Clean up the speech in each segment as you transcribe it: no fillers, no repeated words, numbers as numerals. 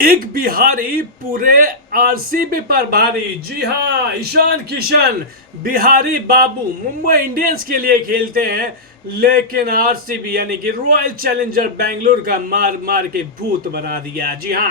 एक बिहारी पूरे आरसीबी पर भारी। जी हां, ईशान किशन बिहारी बाबू मुंबई इंडियंस के लिए खेलते हैं, लेकिन आरसीबी यानी कि रॉयल चैलेंजर बेंगलुरु का मार मार के भूत बना दिया। जी हां,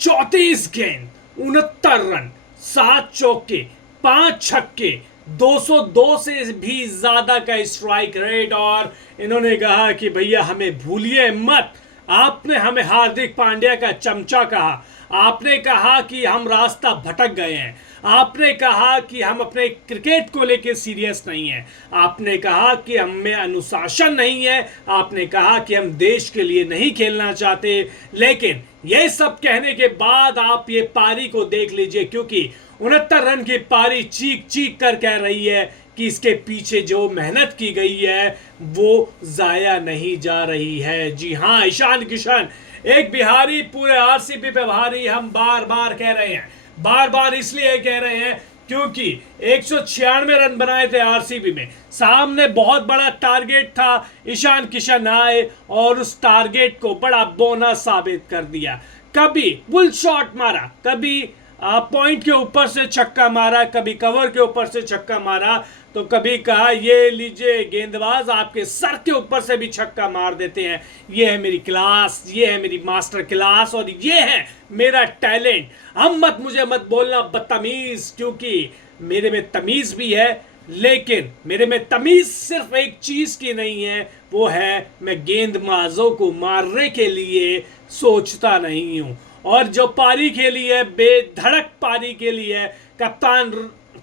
34 गेंद, 69 रन, 7 चौके, 5 छक्के, 202 से भी ज्यादा का स्ट्राइक रेट। और इन्होंने कहा कि भैया हमें भूलिए मत, आपने हमें हार्दिक पांड्या का चमचा कहा, आपने कहा कि हम रास्ता भटक गए हैं, आपने कहा कि हम अपने क्रिकेट को लेकर सीरियस नहीं हैं, आपने कहा कि हम में अनुशासन नहीं है, आपने कहा कि हम देश के लिए नहीं खेलना चाहते। लेकिन ये सब कहने के बाद आप ये पारी को देख लीजिए, क्योंकि 69 रन की पारी चीख चीख कर कह रही है कि इसके पीछे जो मेहनत की गई है वो जाया नहीं जा रही है। जी हां, ईशान किशन एक बिहारी पूरे आरसीबी पे भारी। हम बार बार कह रहे हैं, बार बार इसलिए कह रहे हैं क्योंकि 196 रन बनाए थे आरसीबी में, सामने बहुत बड़ा टारगेट था। ईशान किशन आए और उस टारगेट को बड़ा बोनस साबित कर दिया। कभी बुल शॉट मारा, कभी पॉइंट के ऊपर से छक्का मारा, कभी कवर के ऊपर से छक्का मारा, तो कभी कहा ये लीजिए गेंदबाज आपके सर के ऊपर से भी छक्का मार देते हैं, ये है मेरी क्लास, ये है मेरी मास्टर क्लास और ये है मेरा टैलेंट। हम मुझे मत बोलना बदतमीज, क्योंकि मेरे में तमीज भी है, लेकिन मेरे में तमीज सिर्फ एक चीज की नहीं है, वो है मैं गेंदबाजों को मारने के लिए सोचता नहीं हूं। और जो पारी खेली है, बेधड़क पारी खेली है कप्तान,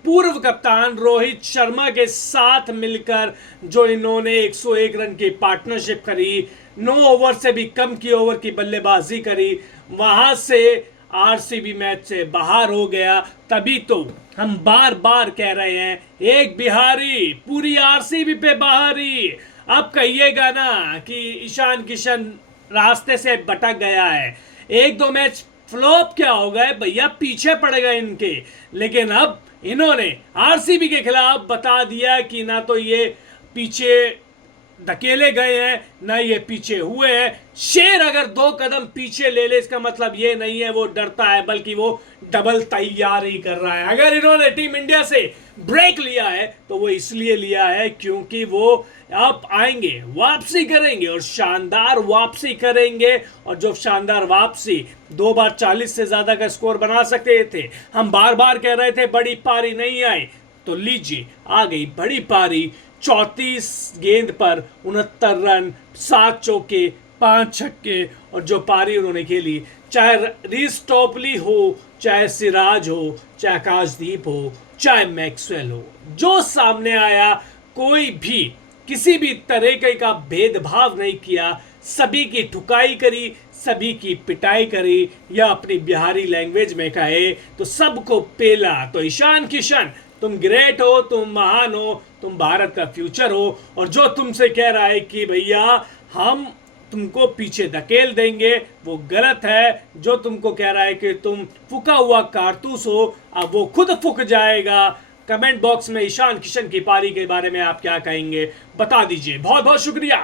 पूर्व कप्तान रोहित शर्मा के साथ मिलकर, जो इन्होंने 101 रन की पार्टनरशिप करी, 9 ओवर से भी कम की ओवर की बल्लेबाजी करी, वहां से आरसीबी मैच से बाहर हो गया। तभी तो हम बार बार कह रहे हैं एक बिहारी पूरी आरसीबी पे बाहरी। अब कहिएगा ना कि ईशान किशन रास्ते से भटक गया है, एक दो मैच फ्लॉप क्या हो गए भैया, पीछे पड़ गए इनके। लेकिन अब इन्होंने आरसीबी के खिलाफ बता दिया कि ना तो ये पीछे धकेले गए हैं, ना ये पीछे हुए हैं। शेर अगर 2 कदम पीछे ले ले, इसका मतलब ये नहीं है वो डरता है, बल्कि वो डबल तैयारी कर रहा है। अगर इन्होंने टीम इंडिया से ब्रेक लिया है तो वो इसलिए लिया है क्योंकि वो अब आएंगे, वापसी करेंगे और शानदार वापसी करेंगे। और जो शानदार वापसी 2 बार 40 से ज्यादा का स्कोर बना सकते थे। हम बार बार कह रहे थे बड़ी पारी नहीं आई, तो लीजिए आ गई बड़ी पारी। 34 गेंद पर 69 रन, 7 चौके, 5 छक्के। और जो पारी उन्होंने खेली, चाहे रीस टॉपली हो, चाहे सिराज हो, चाहे आकाशदीप हो, चाहे मैक्सवेल हो, जो सामने आया कोई भी किसी भी तरीके का भेदभाव नहीं किया, सभी की ठुकाई करी, सभी की पिटाई करी, या अपनी बिहारी लैंग्वेज में कहे तो सबको पेला। तो ईशान किशन तुम ग्रेट हो, तुम महान हो, तुम भारत का फ्यूचर हो। और जो तुमसे कह रहा है कि भैया हम तुमको पीछे धकेल देंगे, वो गलत है। जो तुमको कह रहा है कि तुम फूका हुआ कारतूस हो, अब वो खुद फूक जाएगा। कमेंट बॉक्स में ईशान किशन की पारी के बारे में आप क्या कहेंगे बता दीजिए। बहुत बहुत शुक्रिया।